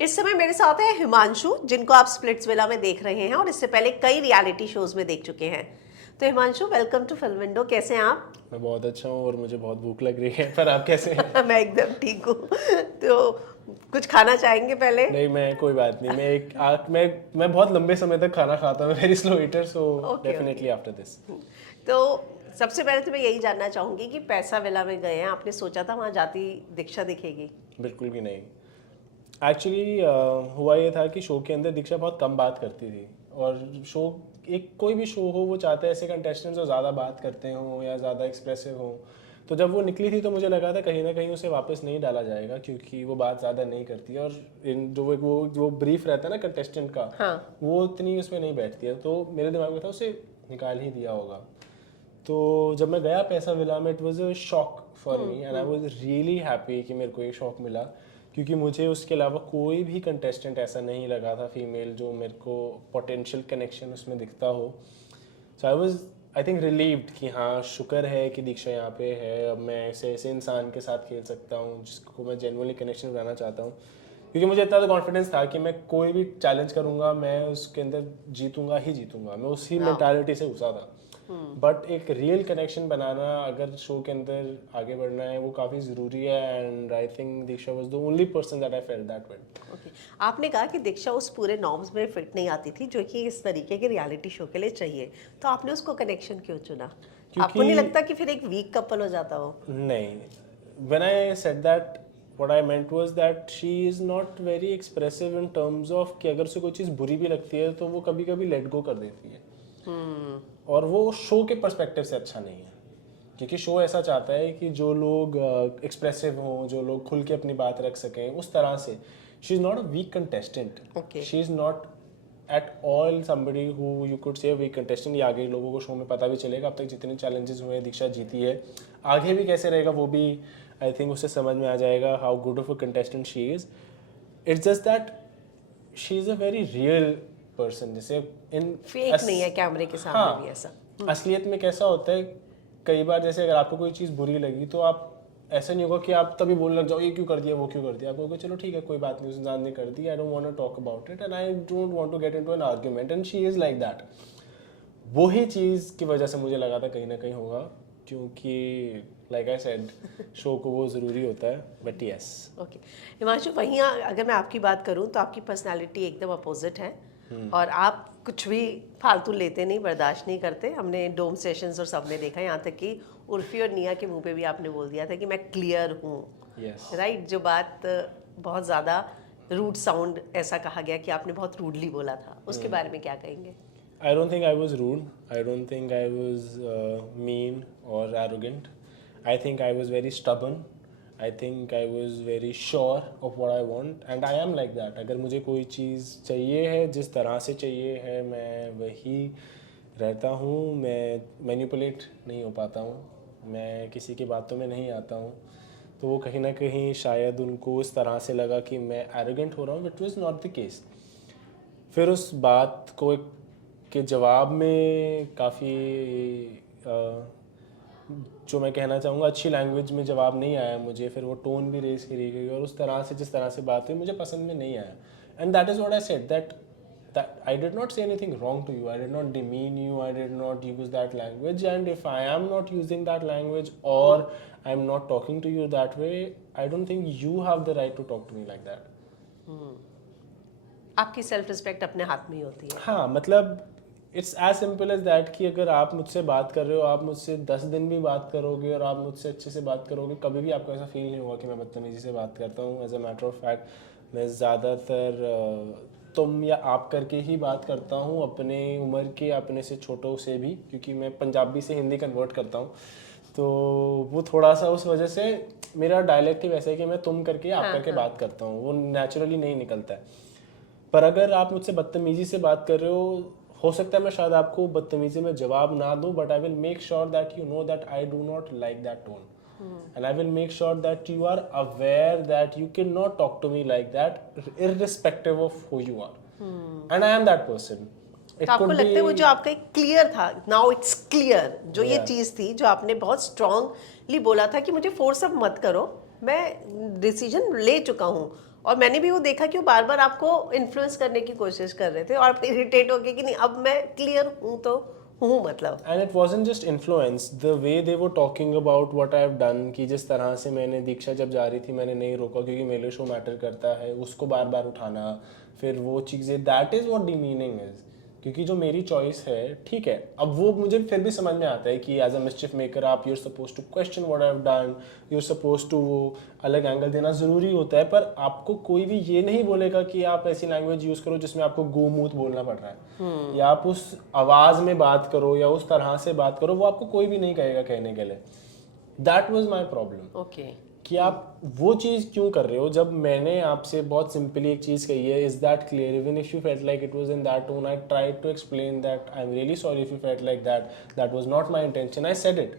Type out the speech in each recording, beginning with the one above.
इस समय मेरे साथ है हिमांशु, जिनको आप स्प्लिट्सविला में देख रहे हैं और इससे पहले कई रियलिटी शोज में देख चुके हैं। तो Himanshu, welcome to film window. कैसे हैं आप? मैं बहुत अच्छा हूँ और मुझे बहुत भूख लग रही है, पर आप कैसे हैं? मैं एकदम ठीक हूँ। तो कुछ खाना चाहेंगे पहले? नहीं, मैं कोई बात नहीं। मैं बहुत लंबे समय तक खाना खाता हूँ, very slow eater, so okay definitely after this. तो सबसे पहले तो मैं यही जानना चाहूंगी कि पैसा विला में गए हैं, आपने सोचा था वहाँ जाती दीक्षा दिखेगी? बिल्कुल भी नहीं। एक्चुअली हुआ ये था कि शो के अंदर दीक्षा बहुत कम बात करती थी, और शो, एक कोई भी शो हो, वो चाहता है ऐसे कंटेस्टेंट्स जो ज़्यादा बात करते हों या ज़्यादा एक्सप्रेसिव हों। तो जब वो निकली थी तो मुझे लगा था कहीं ना कहीं उसे वापस नहीं डाला जाएगा, क्योंकि वो बात ज़्यादा नहीं करती है, और इन जो ब्रीफ रहता है ना कंटेस्टेंट का, हाँ। वो उतनी उसमें नहीं बैठती है। तो मेरे दिमाग में था उसे निकाल ही दिया होगा। तो जब मैं गया पैसा विला में, it was a shock for me, and I was really happy कि मेरे को ये शॉक मिला, क्योंकि मुझे उसके अलावा कोई भी कंटेस्टेंट ऐसा नहीं लगा था फीमेल जो मेरे को पोटेंशियल कनेक्शन उसमें दिखता हो। सो आई थिंक रिलीव्ड कि हाँ, शुक्र है कि दीक्षा यहाँ पे है। अब मैं ऐसे ऐसे इंसान के साथ खेल सकता हूँ जिसको मैं जेन्युइनली कनेक्शन बनाना चाहता हूँ, क्योंकि मुझे इतना तो कॉन्फिडेंस था कि मैं कोई भी चैलेंज करूँगा, मैं उसके अंदर जीतूंगा ही जीतूंगा। मैं उसी मेंटालिटी से घुसा था। बट एक रियल कनेक्शन बनाना, अगर शो के अंदर आगे बढ़ना है, वो काफ़ी ज़रूरी है, and I think Diksha was the only person that I felt that with. Okay. आपने कहा कि दीक्षा उस पूरे नॉर्म्स में फिट नहीं आती थी जो कि इस तरीके के रियलिटी शो के लिए चाहिए, तो आपने उसको कनेक्शन क्यों चुना? आपको नहीं क्योंकि लगता कि फिर एक वीक कपल हो जाता हो? नहीं, when I said that, what I meant was that she is not very expressive in terms of कि अगर उसे कोई चीज़ बुरी भी लगती है तो वो कभी कभी लेट गो कर देती है, और वो शो के पर्सपेक्टिव से अच्छा नहीं है। क्योंकि शो ऐसा चाहता है कि जो लोग एक्सप्रेसिव हों, जो लोग खुल के अपनी बात रख सकें, उस तरह से। She is not a weak contestant, Okay. She is not at all somebody who you could say a weak contestant। ये आगे लोगों को शो में पता भी चलेगा। अब तक जितने चैलेंजेस हुए हैं, दीक्षा जीती है, आगे भी कैसे रहेगा वो भी आई थिंक उससे समझ में आ जाएगा how good of a contestant she is. It's just that she is a very real person, जैसे इन फेक नहीं है कैमरे के सामने भी ऐसा। असलियत में कैसा होता है, कई बार जैसे अगर आपको कोई चीज़ बुरी लगी तो आप, ऐसा नहीं होगा कि आप तभी बोलने लग जाओ ये क्यों कर दिया, वो क्यों कर दिया। आप कहोगे चलो ठीक है, कोई बात नहीं, उस इंसान ने कर दी, I don't want to talk about it and I don't want to get into an argument, and she is like that. वही चीज़ की वजह से मुझे लगा था कहीं ना कहीं होगा, क्योंकि लाइक आई सेड, शो को वो ज़रूरी होता है। But yes. ओके। हिमांशु, वहीं अगर मैं आपकी बात करूं तो आपकी पर्सनालिटी एकदम अपोजिट है, और आप कुछ भी फालतू लेते नहीं, बर्दाश्त नहीं करते। हमने डोम सेशंस और सब में देखा, यहाँ तक कि उर्फी और निया के मुंह पे भी आपने बोल दिया था कि मैं क्लियर हूँ। यस। राइट, जो बात बहुत ज़्यादा रूड साउंड, ऐसा कहा गया कि आपने बहुत रूडली बोला था, उसके बारे में क्या कहेंगे? I don't think I was rude. I don't think I was mean or arrogant. I think I was very stubborn. I think I was very sure of what I want, and I am like that. अगर मुझे कोई चीज़ चाहिए है, जिस तरह से चाहिए है, मैं वही रहता हूँ। मैं मैनिपुलेट नहीं हो पाता हूँ, मैं किसी की बातों में नहीं आता हूँ। तो वो कहीं ना कहीं शायद उनको इस तरह से लगा कि मैं एरोगेंट हो रहा हूँ, but was not the case. फिर उस बात को के जवाब में काफ़ी जो मैं कहना चाहूँगा अच्छी लैंग्वेज में जवाब नहीं आया मुझे। फिर वो टोन भी रेस करी गई, और उस तरह से जिस तरह से बात हुई मुझे पसंद में नहीं आया। And that is what I said, that I did not say anything wrong to you, I did not demean you, I did not use that language, and if I am not using that language और I am not talking to you that way, I don't think you have the right to talk to me like that. आपकी self respect अपने हाथ में ही होती है। हाँ, मतलब it's as simple as that कि अगर आप मुझसे बात कर रहे हो, आप मुझसे 10 दिन भी बात करोगे और आप मुझसे अच्छे से बात करोगे, कभी भी आपको ऐसा फील नहीं होगा कि मैं बदतमीजी से बात करता हूँ। As a matter of fact मैं ज़्यादातर तुम या आप करके ही बात करता हूँ, अपने उम्र के, अपने से छोटों से भी, क्योंकि मैं पंजाबी से हिंदी कन्वर्ट करता हूँ। तो वो थोड़ा सा उस वजह से मेरा डायलेक्ट ही वैसा है कि मैं तुम करके आप करके बात करता हूँ, वो नेचुरली नहीं निकलता है। पर अगर आप मुझसे बदतमीजी से बात कर रहे हो सकता है मैं शायद आपको बदतमीजी में जवाब ना दूं, but I will make sure that you know that I do not like that tone, and I will make sure that you are aware that you can not talk to me like that irrespective of who you are, and I am that person. तो आपको लगता है वो जो आपका एक clear था, now it's clear, जो ये Yeah. चीज़ थी जो आपने बहुत स्ट्रांगली बोला था कि मुझे फोर्स अप मत करो, मैं डिसीजन ले चुका हूँ और मैंने भी वो देखा कि वो बार बार आपको इन्फ्लुएंस करने की कोशिश कर रहे थे और आप इरिटेट हो गए कि नहीं अब मैं क्लियर हूँ तो हूँ मतलब। And it wasn't just influence, the way they were talking about what I have done, कि जिस तरह से मैंने दीक्षा जब जा रही थी मैंने नहीं रोका क्योंकि मेरे शो मैटर करता है, उसको बार बार उठाना, फिर वो चीज़ें, that is what demeaning is. क्योंकि जो मेरी चॉइस है ठीक है, अब वो मुझे फिर भी समझ में आता है कि एज अ मिस्चिफ मेकर आप you're suppose to question what I have done, you're suppose to वो अलग एंगल देना ज़रूरी होता है, पर आपको कोई भी ये नहीं बोलेगा कि आप ऐसी लैंग्वेज यूज़ करो जिसमें आपको गोमूत बोलना पड़ रहा है, या आप उस आवाज़ में बात करो या उस तरह से बात करो, वो आपको कोई भी नहीं कहेगा कहने के लिए। That was my problem. Okay कि आप वो चीज़ क्यों कर रहे हो जब मैंने आपसे बहुत सिंपली एक चीज़ कही है, is that clear? Even if you felt like it was in that tone, I tried to explain that I am really sorry if you felt like that, that was not my intention, I said it.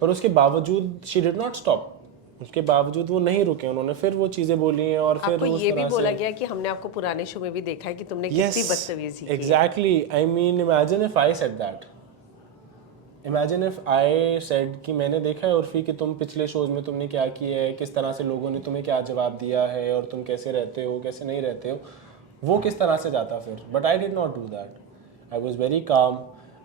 पर उसके बावजूद she did not stop, उसके बावजूद वो नहीं रुके, उन्होंने फिर वो चीज़ें बोली हैं। और फिर आपको उस ये भी तरह बोला से गया कि हमने आपको पुराने शो में भी देखा है कि तुमने कितनी बदतमीजी की है। Exactly, I mean imagine if I said that, imagine if I said कि मैंने देखा है उर्फी कि तुम पिछले शोज में तुमने क्या किया है, किस तरह से लोगों ने तुम्हें क्या जवाब दिया है और तुम कैसे रहते हो कैसे नहीं रहते हो, वो किस तरह से जाता फिर। But I did not do that, I was very calm.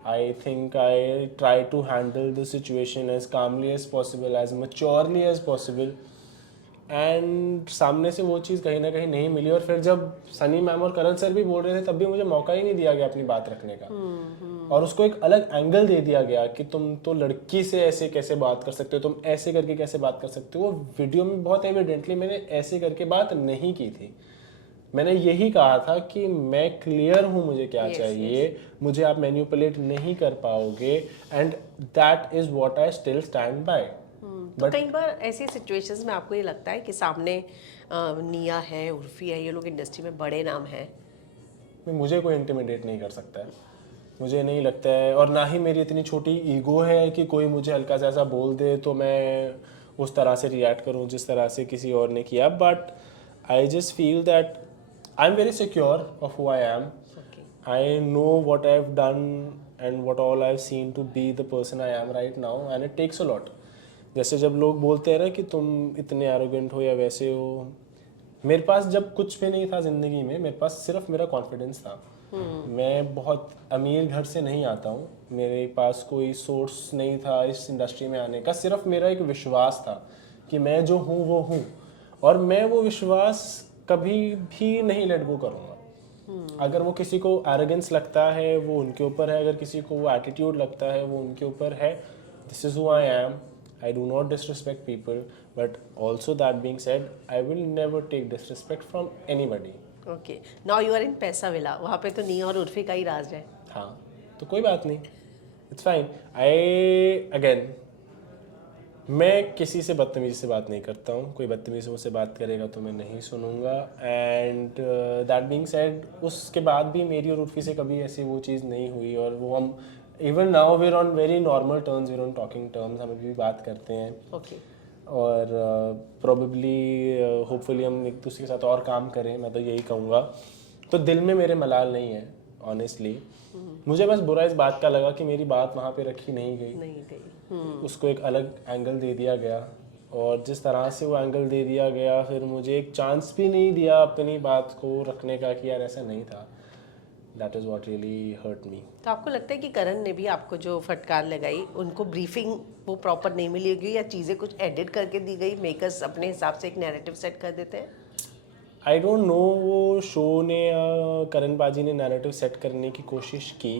I think I try to handle the situation as calmly as possible, as maturely as possible, and सामने से वो चीज़ कहीं ना कहीं नहीं मिली। और फिर जब सनी मैम और करण सर भी बोल रहे थे तब भी मुझे मौका ही नहीं दिया गया अपनी बात रखने का, और उसको एक अलग एंगल दे दिया गया कि तुम तो लड़की से ऐसे कैसे बात कर सकते हो, तुम ऐसे करके कैसे बात कर सकते हो। वो वीडियो में बहुत एविडेंटली मैंने ऐसे करके बात नहीं की थी, मैंने यही कहा था कि मैं क्लियर हूँ मुझे क्या चाहिए, मुझे आप मैनिपुलेट नहीं कर पाओगे, and that is what I still stand by. तो कई बार ऐसी सिचुएशंस में आपको ये लगता है कि सामने निया है, उर्फी है, ये लोग इंडस्ट्री में बड़े नाम हैं, मुझे कोई इंटिमिडेट नहीं कर सकता है, मुझे नहीं लगता है, और ना ही मेरी इतनी छोटी ईगो है कि कोई मुझे हल्का सा ऐसा बोल दे तो मैं उस तरह से रिएक्ट करूं जिस तरह से किसी और ने किया। But I just feel that I am very secure of who I am, I know what I have done and what all I have seen to be the person I am right now, and it takes a lot. जैसे जब लोग बोलते हैं ना कि तुम इतने arrogant हो या वैसे हो, मेरे पास जब कुछ भी नहीं था ज़िंदगी में, मेरे पास सिर्फ मेरा कॉन्फिडेंस था। मैं बहुत अमीर घर से नहीं आता हूँ, मेरे पास कोई सोर्स नहीं था इस इंडस्ट्री में आने का, सिर्फ मेरा एक विश्वास था कि मैं जो हूँ वो हूँ, और मैं वो विश्वास कभी भी नहीं लेट गो करूँगा। अगर वो किसी को एरोगेंस लगता है वो उनके ऊपर है, अगर किसी को वो एटीट्यूड लगता है वो उनके ऊपर है। This is who I M, I do not disrespect people, but also that being said, I will never take disrespect from anybody. Okay now you are in Paisa villa, वहाँ पे तो निया और उर्फी का ही राज है। हाँ, तो कोई बात नहीं, इट्स फाइन। आई अगेन, मैं किसी से बदतमीजी से बात नहीं करता हूँ, कोई बदतमीजी से मुझसे बात करेगा तो मैं नहीं सुनूंगा। एंड दैट बीइंग सेड, उसके बाद भी मेरी और उर्फी से कभी ऐसी वो चीज़ नहीं हुई, और वो हम even now Veer on very normal terms, Veer on talking terms, हम अभी भी बात करते हैं। ओके और प्रोबेबली होपफुली हम एक दूसरे के साथ और काम करें, मैं तो यही कहूँगा। तो दिल में मेरे मलाल नहीं है ऑनेस्टली, मुझे बस बुरा इस बात का लगा कि मेरी बात वहाँ पे रखी नहीं गई, उसको एक अलग एंगल दे दिया गया, और जिस तरह से वो एंगल दे दिया गया फिर मुझे एक चांस भी नहीं दिया अपनी बात को रखने का कि यार ऐसा नहीं था। That is what really hurt me. तो आपको लगता है कि करण ने भी आपको जो फटकार लगाई, उनको ब्रीफिंग वो प्रॉपर नहीं मिली होगी, या चीज़ें कुछ एडिट करके दी गई, मेकर्स अपने हिसाब से एक नैरेटिव सेट कर देते हैं? आई डोंट नो वो शो ने करण बाजी ने नैरेटिव सेट करने की कोशिश की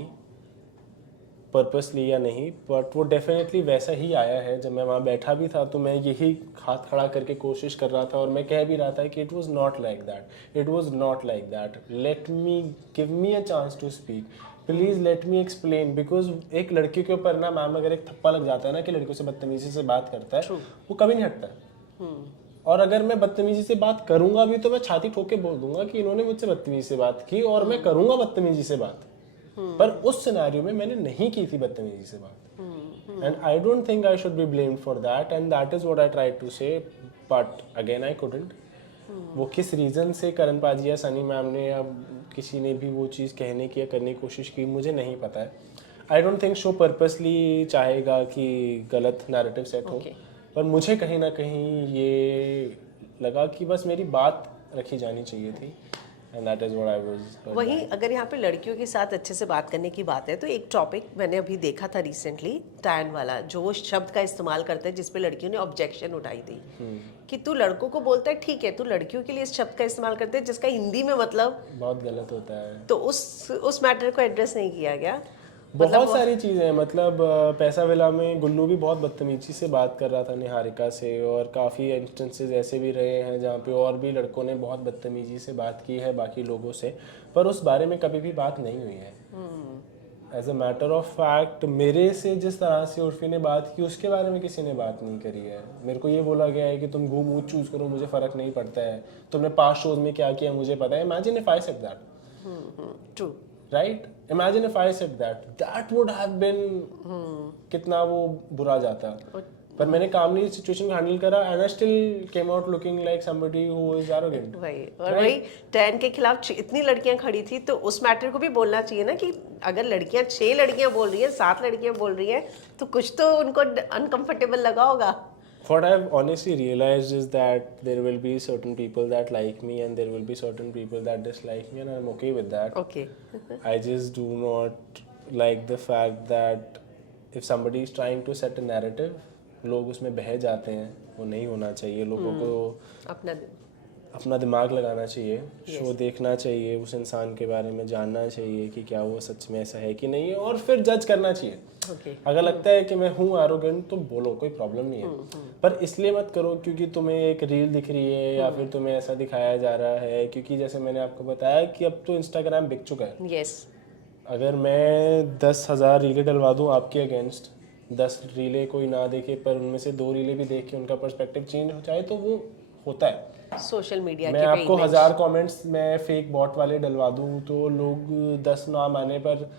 पर्पसली या नहीं, बट वो डेफिनेटली वैसा ही आया है। जब मैं वहाँ बैठा भी था तो मैं यही हाथ खड़ा करके कोशिश कर रहा था, और मैं कह भी रहा था कि it was not like that, it was not like that, let me give me a chance to speak, please let me explain. Because एक लड़की के ऊपर ना मैम अगर एक थप्पा लग जाता है ना कि लड़कियों से बदतमीजी से बात करता है, वो कभी नहीं हटता है। और अगर मैं बदतमीजी से बात करूंगा भी तो मैं छाती ठोक के बोल दूंगा कि इन्होंने मुझसे बदतमीजी से बात की, और मैं करूंगा बदतमीजी से बात। पर उस सिनेरियो में मैंने नहीं की थी बदतमीजी से बात, and I don't think I should be blamed for that, and that is what I tried to say, but again I couldn't. वो किस रीज़न से करण पाजी या सनी मैम ने या किसी ने भी वो चीज़ कहने की या करने की कोशिश की मुझे नहीं पता है। I don't think show purposely चाहेगा कि गलत नैरेटिव सेट हो, पर मुझे कहीं ना कहीं ये लगा कि बस मेरी बात रखी जानी चाहिए थी and that is what I was. वहीं अगर यहाँ पे लड़कियों के साथ अच्छे से बात करने की बात है तो एक टॉपिक मैंने अभी देखा था रिसेंटली, टैन वाला, जो वो शब्द का इस्तेमाल करते हैं जिसपे लड़कियों ने ऑब्जेक्शन उठाई थी कि तू लड़कों को बोलता है ठीक है, तू लड़कियों के लिए इस शब्द का इस्तेमाल करते हैं जिसका हिंदी में मतलब बहुत गलत होता है। तो उस मैटर को एड्रेस नहीं किया गया। बहुत सारी चीज़ें हैं, मतलब पैसा विला में गुल्लू भी बहुत बदतमीजी से बात कर रहा था निहारिका से, और काफ़ी इंस्टेंसेस ऐसे भी रहे हैं जहाँ पे और भी लड़कों ने बहुत बदतमीजी से बात की है बाकी लोगों से, पर उस बारे में कभी भी बात नहीं हुई है। As a matter of fact मेरे से जिस तरह से उर्फी ने बात की उसके बारे में किसी ने बात नहीं करी है। मेरे को ये बोला गया है कि तुम घूम चूज करो, मुझे फ़र्क नहीं पड़ता है, तुमने 5 शोज में क्या किया मुझे पता है। Imagine if I said that, true, right? Imagine if I said that would have been कितना वो बुरा जाता। पर मैंने कामली सिचुएशन को हैंडल करा and I still came out looking like somebody who is arrogant. वही और वही टैन के खिलाफ इतनी लड़कियां खड़ी थी तो उस मैटर को भी बोलना चाहिए ना कि अगर लड़कियां 6 लड़कियां बोल रही हैं, 7 लड़कियां बोल रही हैं तो कुछ तो उनको अनकंफर्टेबल लगा होगा। What I've honestly realized is that there will be certain people that like me and there will be certain people that dislike me, and I'm okay with that. Okay. I just do not like the fact that if somebody is trying to set a narrative, लोग उसमें बह जाते हैं, वो नहीं होना चाहिए। लोगों को अपना दिमाग लगाना चाहिए, शो देखना चाहिए, उस इंसान के बारे में जानना चाहिए कि क्या वो सच में ऐसा है कि नहीं है, और फिर जज करना चाहिए। अगर लगता है कि मैं हूँ एरोगेंट तो बोलो, कोई प्रॉब्लम नहीं है, पर इसलिए मत करो क्योंकि तुम्हें एक रील दिख रही है या फिर तुम्हें ऐसा दिखाया जा रहा है। क्योंकि जैसे मैंने आपको बताया कि अब तो इंस्टाग्राम बिक चुका है। यस, अगर मैं 10,000 रीलें डलवा दूँ आपके अगेंस्ट, 10 रीलें कोई ना देखे पर उनमें से 2 रीलें भी देख के उनका पर्सपेक्टिव चेंज हो जाए तो वो होता है। सोशल मीडिया मैं आपको 1000 कमेंट्स मैं फेक बॉट वाले डलवा दूं तो लोग 10 ना माने, पर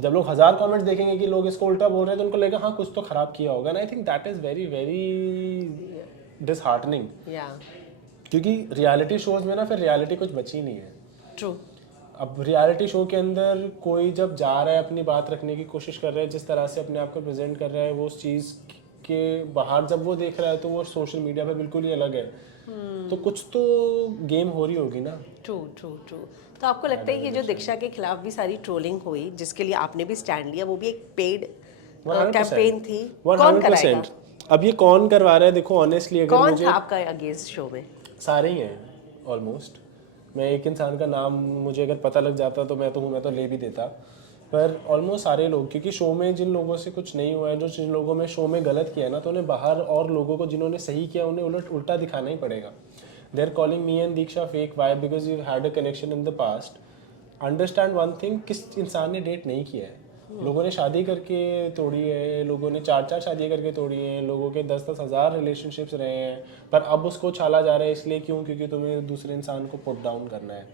जब लोग 1000 कमेंट्स देखेंगे कि लोग इसको उल्टा बोल रहे हैं तो उनको लगेगा हाँ कुछ तो खराब किया होगा। आई think that is very very disheartening, क्योंकि रियलिटी शोज में ना फिर रियलिटी कुछ बची नहीं है। ट्रू। अब रियलिटी शो के अंदर कोई जब जा रहा है अपनी बात रखने की कोशिश कर रहा है, जिस तरह से अपने आप को प्रेजेंट कर रहा है, वो उस चीज़ के बाहर जब वो देख रहा है तो वो सोशल मीडिया पे बिल्कुल ही अलग है। तो कुछ तो गेम हो रही होगी ना। True true true. तो आपको लगता है कि जो दीक्षा के खिलाफ भी सारी ट्रोलिंग हुई जिसके लिए आपने भी स्टैंड लिया, वो भी एक पेड कैंपेन थी? कौन कराएगा? अब ये कौन करवा रहा है? देखो ऑनेस्टली अगर कौन मुझे था आपका अगेंस्ट शो में? सारे ही हैं ऑलमोस्ट। मैं एक इंसान का नाम मुझे अगर पता लग जाता तो मैं तो ले भी देता, पर ऑलमोस्ट सारे लोग, क्योंकि शो में जिन लोगों से कुछ नहीं हुआ है, जो जिन लोगों में शो में गलत किया है ना, तो उन्हें बाहर और लोगों को जिन्होंने सही किया उन्हें उल्टा दिखाना ही पड़ेगा। They are calling me and Diksha fake, why? Because you had a connection in the past. Understand one thing, किस इंसान ने डेट नहीं किया है? लोगों ने शादी करके तोड़ी है, लोगों ने 4-4 शादियाँ करके तोड़ी हैं, लोगों के 10-10 हज़ार रिलेशनशिप्स रहे हैं, पर अब उसको छाला जा रहा है इसलिए क्यों? क्योंकि तुम्हें दूसरे इंसान को पुट डाउन करना है।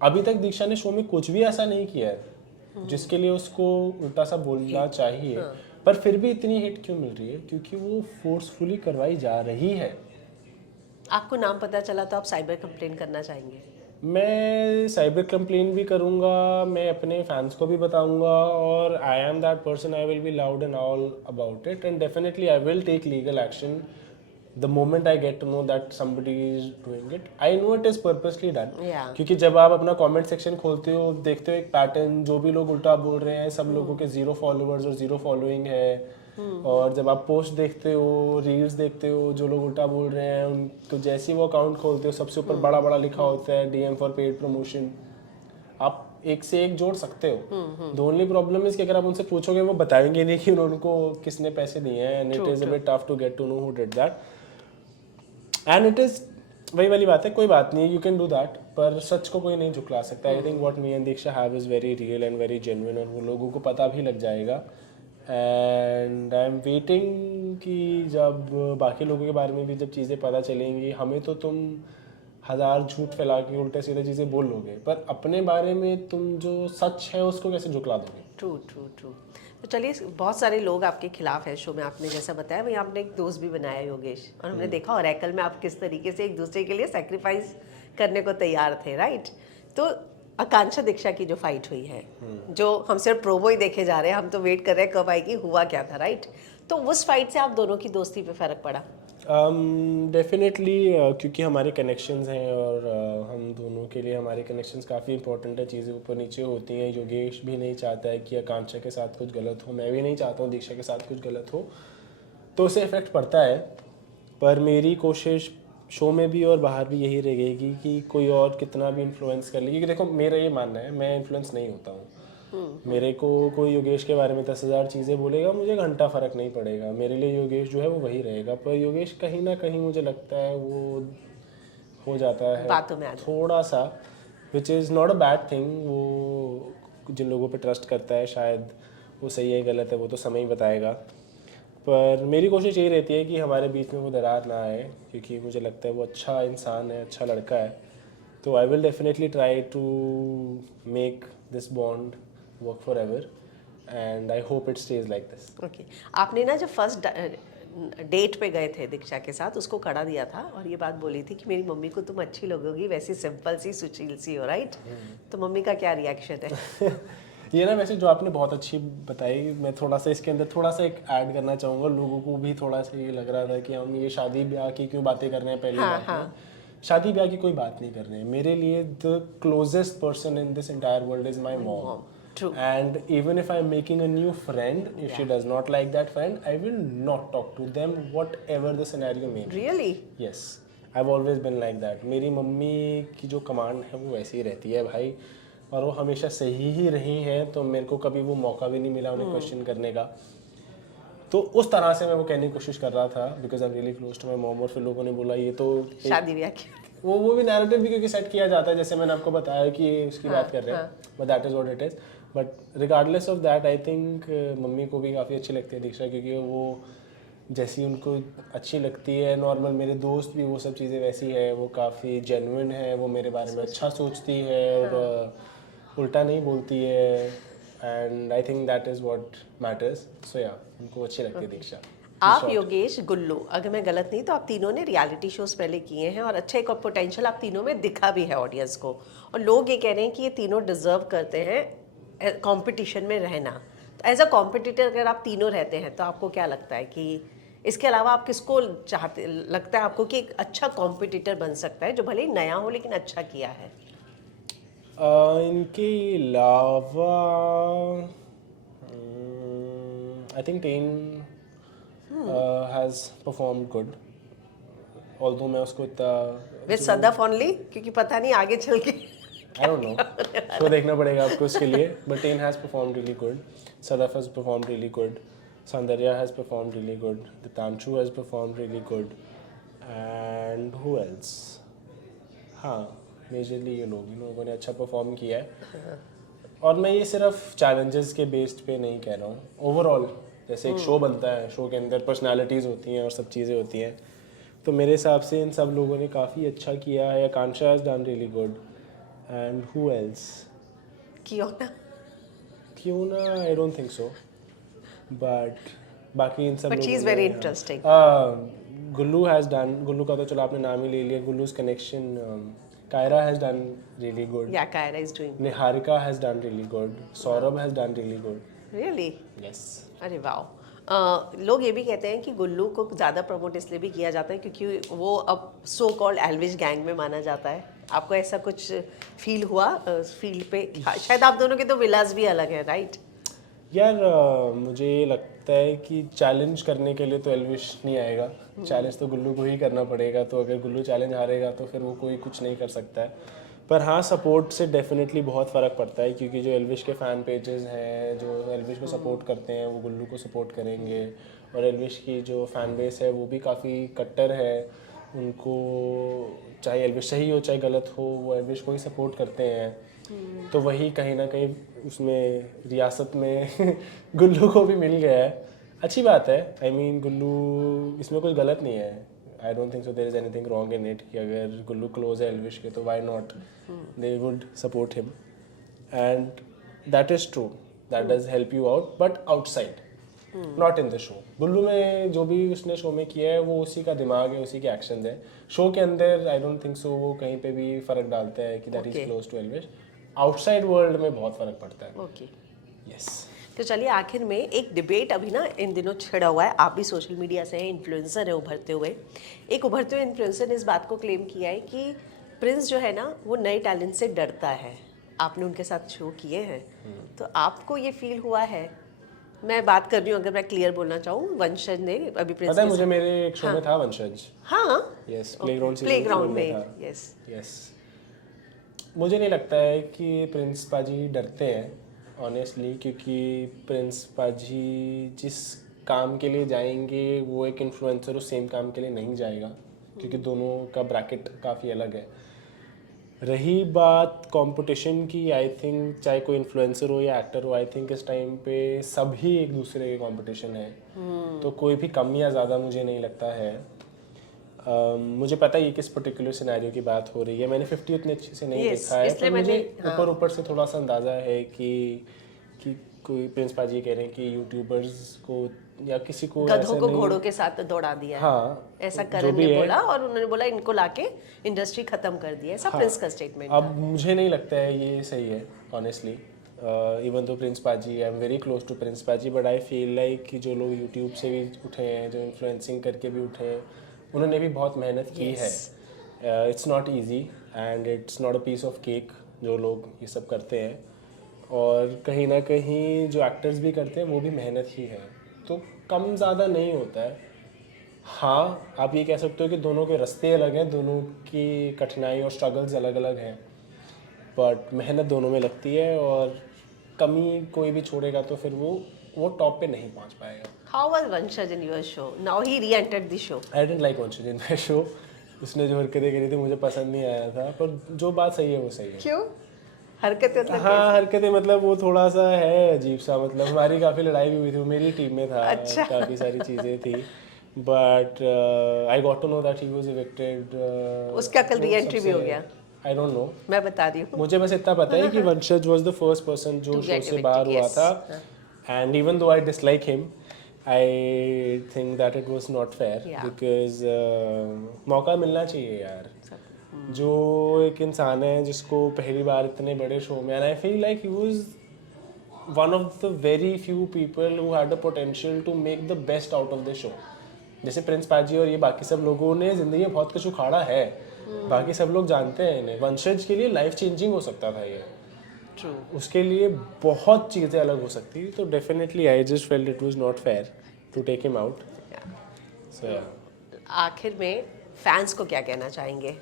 अभी तक दीक्षा ने शो में कुछ भी ऐसा नहीं किया है जिसके लिए उसको उल्टा सा बोलना चाहिए, पर फिर भी इतनी हिट क्यों मिल रही है? क्योंकि वो फोर्सफुली करवाई जा रही है। आपको नाम पता चला तो आप साइबर कंप्लेन करना चाहेंगे? मैं साइबर कंप्लेन भी करूँगा, मैं अपने फैंस को भी बताऊँगा, और I am that person, I will be loud and all about it, and definitely I will take legal action the moment I get to know that somebody is doing it. I know it is purposely done, क्योंकि जब आप अपना comment section खोलते हो देखते हो एक pattern, जो भी लोग उल्टा बोल रहे हैं सब लोगों के 0 फॉलोअर्स और 0 फॉलोइंग है। और जब आप पोस्ट देखते हो, रील्स देखते हो, जो लोग उल्टा बोल रहे हैं उनको जैसे ही वो अकाउंट खोलते हो सबसे ऊपर बड़ा बड़ा लिखा होता है डीएम फॉर पेड प्रमोशन। आप एक से एक जोड़ सकते हो। द ओनली प्रॉब्लम इज कि अगर आप उनसे पूछोगे वो बताएंगे नहीं कि उनको किसने पैसे दिए हैं, and it is a bit tough to get to know who did that, and it is वही वाली बात है, कोई बात नहीं, यू कैन डू दैट, पर सच को कोई नहीं झुकला सकता। I think what me and Diksha have is very real and very genuine, और वो लोगों को पता भी लग जाएगा। एंड आई एम वेटिंग कि जब बाकी लोगों के बारे में भी जब चीज़ें पता चलेंगी, हमें तो तुम 1000 झूठ फैला के उल्टे सीधे चीज़ें बोल लोगे, पर अपने बारे में तुम जो सच है उसको कैसे झुकला दोगे? True true true. तो चलिए, बहुत सारे लोग आपके खिलाफ है शो में, आपने जैसा बताया वही आपने एक दोस्त भी बनाया योगेश, और हमने देखा ऑरेकल में आप किस तरीके से एक दूसरे के लिए सेक्रीफाइस करने को तैयार थे, राइट? तो आकांक्षा दीक्षा की जो फाइट हुई है, जो हम सिर्फ प्रोमो ही देखे जा रहे हैं, हम तो वेट कर रहे हैं कब आएगी, हुआ क्या था, राइट? तो उस फाइट से आप दोनों की दोस्ती पे फर्क पड़ा? डेफिनेटली क्योंकि हमारे कनेक्शंस हैं और हम दोनों के लिए हमारे कनेक्शंस काफ़ी इंपॉर्टेंट है। चीज़ें ऊपर नीचे होती हैं। योगेश भी नहीं चाहता है कि आकांक्षा के साथ कुछ गलत हो, मैं भी नहीं चाहता हूँ दीक्षा के साथ कुछ गलत हो, तो उससे इफ़ेक्ट पड़ता है। पर मेरी कोशिश शो में भी और बाहर भी यही रहेगी कि कोई और कितना भी इन्फ्लुएंस कर ले, क्योंकि देखो मेरा ये मानना है मैं इन्फ्लुएंस नहीं होता हूँ। मेरे को कोई योगेश के बारे में 10,000 चीज़ें बोलेगा, मुझे घंटा फ़र्क नहीं पड़ेगा, मेरे लिए योगेश जो है वो वही रहेगा। पर योगेश कहीं ना कहीं मुझे लगता है वो हो जाता है बातों में आ जाता थोड़ा सा, which is not a bad thing. वो जिन लोगों पे ट्रस्ट करता है शायद वो सही है गलत है वो तो समय ही बताएगा। पर मेरी कोशिश यही रहती है कि हमारे बीच में वो दरार ना आए, क्योंकि मुझे लगता है वो अच्छा इंसान है, अच्छा लड़का है। तो I will definitely try to make this bond work forever and I hope it stays like this. Okay. आपने ना जब फर्स्ट डेट पे गए थे दीक्षा के साथ, उसको कड़ा दिया था और ये बात बोली थी कि मेरी मम्मी को तुम अच्छी लगोगी, वैसी सिंपल सी सुशील सी हो, राइट? तो मम्मी का क्या रिएक्शन है? ये ना वैसे जो आपने बहुत अच्छी बताई, मैं थोड़ा सा इसके अंदर थोड़ा सा एक ऐड करना चाहूँगा। लोगों को भी थोड़ा सा ये लग रहा था कि हम ये शादी ब्याह की क्यों बातें कर रहे हैं पहली बात में। शादी ब्याह की कोई बात नहीं कर रहे हैं। मेरे लिए the closest person in this entire world is my mom. True. And even if I'm making a new friend, if she does not like that friend, I will not talk to them, whatever the scenario may be. Really? Yes, I've always been like that. मेरी mummy की जो command है वो वैसी ही रहती है भाई, और वो हमेशा सही ही रही हैं, तो मेरे को कभी वो मौका भी नहीं मिला उन्हें क्वेश्चन करने का। तो उस तरह से मैं वो कहने की कोशिश कर रहा था, because I am really close to my mom. और फिर लोगों ने बोला ये तो शादी ब्याह की वो भी नैरेटिव भी क्योंकि सेट किया जाता है, जैसे मैंने आपको बताया कि उसकी बात कर रहे हैं, but that is what it is. But regardless of that I think mummy को भी काफ़ी अच्छी लगती है दीक्षा, क्योंकि वो जैसी उनको अच्छी लगती है नॉर्मल। मेरे दोस्त भी वो सब चीज़ें वैसी है, वो काफ़ी जेन्युइन है, वो मेरे बारे में अच्छा सोचती है और उल्टा नहीं बोलती है। And I think that is what matters. So yeah उनको अच्छी लगती है दीक्षा। आप योगेश गुल्लू, अगर मैं गलत नहीं तो आप तीनों ने रियलिटी शोज पहले किए हैं और अच्छा एक पोटेंशियल आप तीनों में दिखा भी है ऑडियंस को, और लोग ये कह रहे हैं कि ये तीनों डिजर्व करते हैं कंपटीशन में रहना। तो एज अ कॉम्पिटिटर अगर आप तीनों रहते हैं तो आपको क्या लगता है कि इसके अलावा आप किसको चाहते, लगता है आपको कि एक अच्छा कॉम्पिटिटर बन सकता है जो भले ही नया हो लेकिन अच्छा किया है? इनके अलावा I think ten has performed good, although मैं उसको इतना विद सदफ ओनली, क्योंकि पता नहीं आगे चल के आई डोंट नो, शो देखना पड़ेगा आपको उसके लिए। But ten has performed really good, Sadaf has performed really good, Soundarya has performed really good, Ditanshu has performed really good, and who else? हाँ, मेजरली ये लोगों ने अच्छा परफॉर्म किया है। और मैं ये सिर्फ चैलेंजेस के बेस्ड पे नहीं कह रहा हूँ, ओवरऑल जैसे एक शो बनता है, शो के अंदर पर्सनालिटीज़ होती हैं और सब चीज़ें होती हैं, तो मेरे हिसाब से इन सब लोगों ने काफ़ी अच्छा किया है। Akanksha has done really good, and who else? क्यों ना? I don't think so, but बाकी इन सब but she is very interesting. Gullu has done, Gullu का तो चलो आपने नाम ही ले लिया, Gullu's connection, Kaira has done really good, yeah Kaira is doing, Niharika has done really good, Saurabh has done really good. Really? Yes. अरे वाह। लोग ये भी कहते हैं कि गुल्लू को ज़्यादा प्रमोट इसलिए भी किया जाता है क्योंकि वो अब सो कॉल्ड एल्विश गैंग में माना जाता है। आपको ऐसा कुछ फील हुआ फील्ड पे? शायद आप दोनों के तो विलास भी अलग है, राइट? यार मुझे ये लगता है कि चैलेंज करने के लिए तो एल्विश नहीं आएगा, चैलेंज तो गुल्लू को ही करना पड़ेगा। तो अगर गुल्लू चैलेंज हारेगा तो फिर वो कोई कुछ नहीं कर सकता है। पर हाँ, सपोर्ट से डेफिनेटली बहुत फ़र्क पड़ता है, क्योंकि जो एल्विश के फ़ैन पेजेस हैं जो एल्विश को सपोर्ट करते हैं वो गुल्लू को सपोर्ट करेंगे, और एल्विश की जो फ़ैन बेस है वो भी काफ़ी कट्टर है। उनको चाहे एल्विश सही हो चाहे गलत हो, वो एल्विश को ही सपोर्ट करते हैं। तो वही कहीं ना कहीं उसमें रियासत में गुल्लू को भी मिल गया है, अच्छी बात है। आई मीन गुल्लू, इसमें कुछ गलत नहीं है। I don't think so there is anything wrong in it कि अगर गुल्लू क्लोज है एल्विश के तो why not they would support him, and that is true, that does help you out, but outside, not in the show. Gullu में जो भी उसने show में किया है वो उसी का दिमाग है, उसी के एक्शन है। शो के अंदर आई डोंट थिंक सो वो कहीं पे भी फ़र्क डालता है कि that is close to Elvish. Outside world में बहुत फ़र्क पड़ता है। ओके। यस। तो चलिए आखिर में एक डिबेट अभी ना इन दिनों छिड़ा हुआ है, आप भी सोशल मीडिया से हैं, इन्फ्लुएंसर है उभरते हुए। एक उभरते हुए इन्फ्लुएंसर ने इस बात को क्लेम किया है कि प्रिंस जो है ना वो नए टैलेंट से डरता है। आपने उनके साथ शो किए हैं, तो आपको ये फील हुआ है? मैं बात कर रही हूँ, अगर मैं क्लियर बोलना चाहूँ, वंशज ने अभी प्रिंस पता है के मुझे, साथ- मेरे एक शो में था वंशज। हाँ यस, प्लेग्राउंड प्लेग्राउंड में, था। यस। यस, मुझे नहीं लगता है कि प्रिंस पाजी डरते हैं ऑनेस्टली, क्योंकि प्रिंस पाजी जिस काम के लिए जाएंगे वो एक इन्फ्लुएंसर उस सेम काम के लिए नहीं जाएगा, क्योंकि दोनों का ब्रैकेट काफ़ी अलग है। रही बात कंपटीशन की, आई थिंक चाहे कोई इन्फ्लुएंसर हो या एक्टर हो, आई थिंक इस टाइम पे सभी एक दूसरे के कंपटीशन है, तो कोई भी कम या ज़्यादा मुझे नहीं लगता है। मुझे पता है ये किस पर्टिकुलर सिनेरियो की बात हो रही है, मैंने 50 उतने अच्छे से नहीं Yes, देखा है, इसलिए पर मुझे मैंने- ऊपर ऊपर से थोड़ा सा अंदाज़ा है कि कोई प्रिंस पाजी कह रहे हैं कि यूट्यूबर्स को या किसी को गधों ऐसा को नहीं- घोड़ों के साथ दौड़ा दिया है, हाँ, ऐसा जो करण भी ने है। बोला, और उन्होंने बोला इनको लाके इंडस्ट्री खत्म कर दिया, ऐसा प्रिंस का स्टेटमेंट था। अब मुझे नहीं लगता है ये सही है ऑनेस्टली, इवन तो Prince Paaji, I am very close to Prince Paaji, but I feel like कि जो लोग यूट्यूब से भी उठे हैं, जो इन्फ्लुएंसिंग करके भी उठे हैं, उन्होंने भी बहुत मेहनत की है। It's not easy and it's not a piece of cake जो लोग ये सब करते हैं, और कहीं ना कहीं जो एक्टर्स भी करते हैं वो भी मेहनत ही है, तो कम ज़्यादा नहीं होता है। हाँ, आप ये कह सकते हो कि दोनों के रास्ते अलग हैं, दोनों की कठिनाई और स्ट्रगल्स अलग अलग हैं, बट मेहनत दोनों में लगती है, और कमी कोई भी छोड़ेगा तो फिर वो टॉप पे नहीं पहुंच पाएगा। How was Vanshaj in your show? Now he re-entered the show. I didn't like Vanshaj in my show, उसने जो हरकतें करी थी मुझे पसंद नहीं आया था, पर जो बात सही है वो सही है। क्यों? हरकतें मतलब हाँ, हरकतें मतलब वो थोड़ा सा है अजीब सा, मतलब हमारी काफ़ी लड़ाई भी हुई थी, वो मेरी टीम में था, अच्छा। काफ़ी सारी चीज़ें थी, but I got to know that he was evicted. उसका कल री-एंट्री भी हो गया। आई डोंट नो, मैं बता रही हूँ। मुझे बस इतना पता है कि वंशज वाज द फर्स्ट पर्सन जो To शो get से बाहर evicted, हुआ yes. था, and even though I dislike him, I think that it was not fair, Yeah. Because मौका मिलना चाहिए यार। जो एक इंसान है जिसको पहली बार इतने बड़े शो में, and I feel like he was one of the very few people who had the potential to make the best out of the show. जैसे प्रिंस पाजी और ये बाकी सब लोगों ने जिंदगी में बहुत कुछ उखाड़ा है, बाकी सब लोग जानते हैं इन्हें, वंशज के लिए लाइफ चेंजिंग हो सकता था ये, True. उसके लिए बहुत चीज़ें अलग हो सकती थी, तो definitely I just felt it was not fair to take him out. So आखिर में फैंस को क्या कहना चाहेंगे?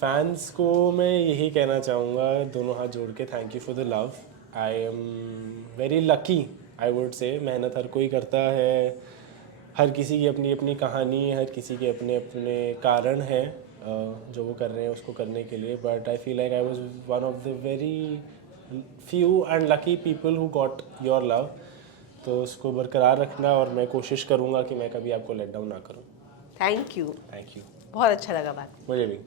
फैंस को मैं यही कहना चाहूँगा, दोनों हाथ जोड़ के, thank you for the love. I am very lucky, I would say. मेहनत हर कोई करता है, हर किसी की अपनी अपनी कहानी, हर किसी के अपने अपने कारण हैं जो वो कर रहे हैं उसको करने के लिए, but I feel like I was one of the very few and lucky people who got your love. तो उसको बरकरार रखना, और मैं कोशिश करूँगा कि मैं कभी आपको लेट डाउन ना करूँ। Thank you, thank you. बहुत अच्छा लगा बात। मुझे भी।